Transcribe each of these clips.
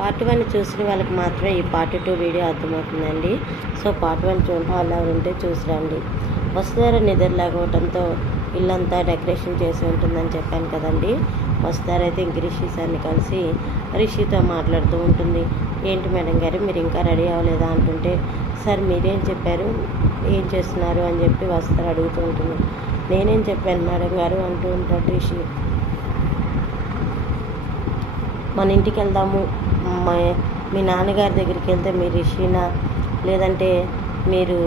Part one చూసిన వాళ్ళకి మాత్రమే ఈ పార్ట్ టూ వీడియో అర్థమవుతుందండి. సో పార్ట్ వన్ చూడడం వాళ్ళు ఉంటే చూసిరండి. వసుధార నిద్ర ఇల్లంతా డెకరేషన్ చేసి ఉంటుందని చెప్పాను కదండి. వసుధార అయితే ఇంక రిషి సార్ని కలిసి రిషితో మాట్లాడుతూ ఉంటుంది. ఏంటి మేడం గారు మీరు ఇంకా రెడీ అవ్వలేదా అంటుంటే సార్ మీరేం చెప్పారు? ఏం చేస్తున్నారు? అని చెప్పి వస్తారు అడుగుతూ ఉంటుంది. నేనేం చెప్పాను మేడం గారు? అంటూ ఉంటాడు రిషి. మన ఇంటికి వెళ్దాము మీ నాన్నగారి దగ్గరికి వెళ్తే మీరు రిషినా లేదంటే మీరు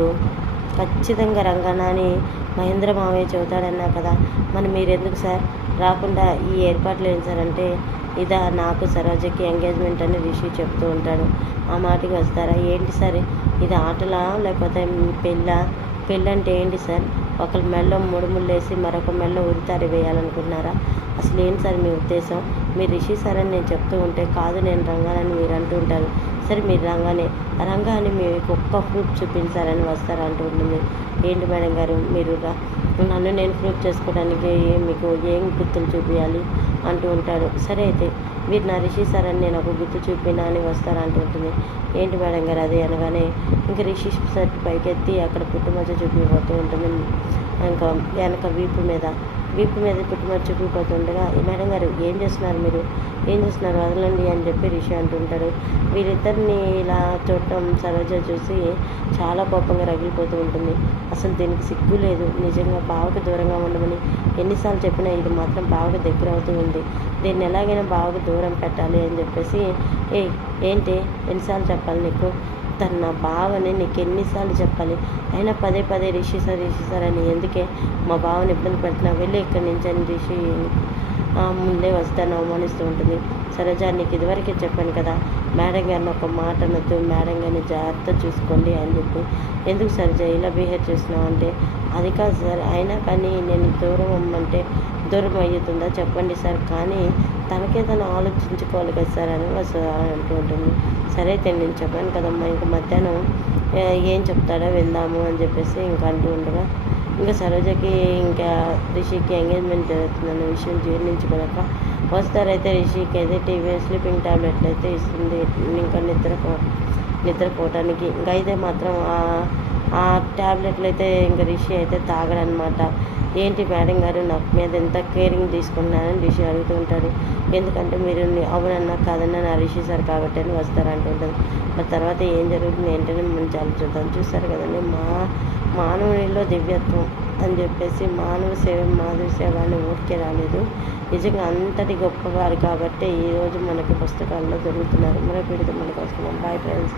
ఖచ్చితంగా రంగనాని మహేంద్ర మావయ్య చెబుతాడన్నా కదా. మరి మీరు ఎందుకు సార్? రాకుండా ఈ ఏర్పాట్లు ఏం సార్ అంటే ఇదా నాకు సరోజకి ఎంగేజ్మెంట్ అని రిషి చెప్తూ ఉంటాడు. ఆ మాటకి వస్తారా? ఏంటి సార్? ఇది ఆటలా లేకపోతే పెళ్ళ? పెళ్ళంటే ఏంటి సార్? ఒకరి మెల్లో మూడు వేసి మరొక మెల్లో ఉరితారి వేయాలనుకున్నారా అసలు ఏంటి సార్ మీ ఉద్దేశం? మీరు రిషి సార్ అని నేను చెప్తూ ఉంటే కాదు నేను రంగాలని మీరు అంటూ ఉంటారు. సరే మీరు రంగానే రంగాని మీ మీకు ఒక్క ప్రూఫ్ చూపించాలని వస్తారు ఉంటుంది. ఏంటి మేడం గారు మీరు నన్ను నేను ప్రూఫ్ చేసుకోవడానికి మీకు ఏం గుర్తులు చూపించాలి అంటూ ఉంటాడు సరే అయితే మీరు నా రిషి సార్ అని నేను ఒక గుర్తు చూపినా అని వస్తారంటూ ఉంటుంది. ఏంటి మేడం గారు అది అనగానే ఇంకా రిషి సార్ పైకెత్తి అక్కడ పుట్టుమచ్చ చూపిపోతూ ఉంటుంది. ఇంకా వెనక వీపు మీద వీపు మీద పుట్టుమచ్చ చూపిపోతుండగా "ఈ మేడం గారు ఏం చేస్తున్నారు మీరు? ఏం చేస్తున్నారు? వదలండి అని చెప్పి రిషి అంటుంటాడు. వీరిద్దరిని ఇలా చూడటం సరోజ చూసి చాలా కోపంగా రగిలిపోతూ ఉంటుంది. అసలు దీనికి సిగ్గు లేదు. నిజంగా బావకు దూరంగా ఉండమని ఎన్నిసార్లు చెప్పినా ఇది మాత్రం బావకు దగ్గర అవుతూ ఉంది. దీన్ని ఎలాగైనా బావకు దూరం పెట్టాలి అని చెప్పేసి ఏ ఏంటి? ఎన్నిసార్లు చెప్పాలి నీకు? తను నా బావని నీకు ఎన్నిసార్లు చెప్పాలి? అయినా పదే పదే రిషి సార్ రిషి సార్ అని. ఎందుకే? మా బావని ఇబ్బంది పెడుతున్నా వెళ్ళి ఇక్కడి నుంచి అని రిషి ముందే వస్తాను అవమానిస్తూ ఉంటుంది. సరోజా నీకు ఇదివరకే చెప్పాను కదా మేడం గారిని ఒక మాట అనొద్దు మేడం గారిని జాగ్రత్త చూసుకోండి అని చెప్పి. ఎందుకు సరోజా ఇలా బిహేవ్ చేస్తున్నావు అంటే? అది కాదు సార్ అయినా కానీ నేను దూరం అమ్మంటే దూరం అయ్యుతుందా చెప్పండి సార్. కానీ తనకే తను ఆలోచించుకోవాలి కదా సార్ అని వసు అంటూ ఉంటుంది. సరే అయితే నేను చెప్పాను కదమ్మా ఇంక మధ్యాహ్నం ఏం చెప్తాడో వెళ్దాము అని చెప్పేసి ఇంకా అంటూ ఉండగా ఇంకా సరోజకి ఇంకా రిషికి ఎంగేజ్మెంట్ జరుగుతుందన్న విషయం జీర్ణించుకోలేక వస్తారైతే రిషికి అయితే టీవీ స్లీపింగ్ టాబ్లెట్లు అయితే ఇస్తుంది. ఇంకా నిద్రపో నిద్రపోవటానికి. ఇంకా అయితే మాత్రం ఆ- ట్యాబ్లెట్లు అయితే ఇంకా రిషి అయితే తాగడనమాట. ఏంటి మేడం గారు నాకు మీద ఎంత కేరింగ్ తీసుకున్నారని రిషి అడుగుతూ ఉంటాడు. ఎందుకంటే మీరు అవునన్నా కాదన్నా నా రిషి సార్ కాబట్టి అని వస్తారంటుంటుంది మరి తర్వాత ఏం జరుగుతుంది ఏంటని మనం చాలా చూద్దాం. చూస్తారు కదండి మా మానవునిలో దివ్యత్వం అని చెప్పేసి మానవ సేవ మాధవ సేవ అని ఊరికే రాలేదు. నిజంగా అంతటి గొప్పవారు కాబట్టి ఈరోజు మనకి పుస్తకాల్లో దొరుకుతున్నారు మరో పీడిత మనకు వస్తున్నాం బాయ్ ఫ్రెండ్స్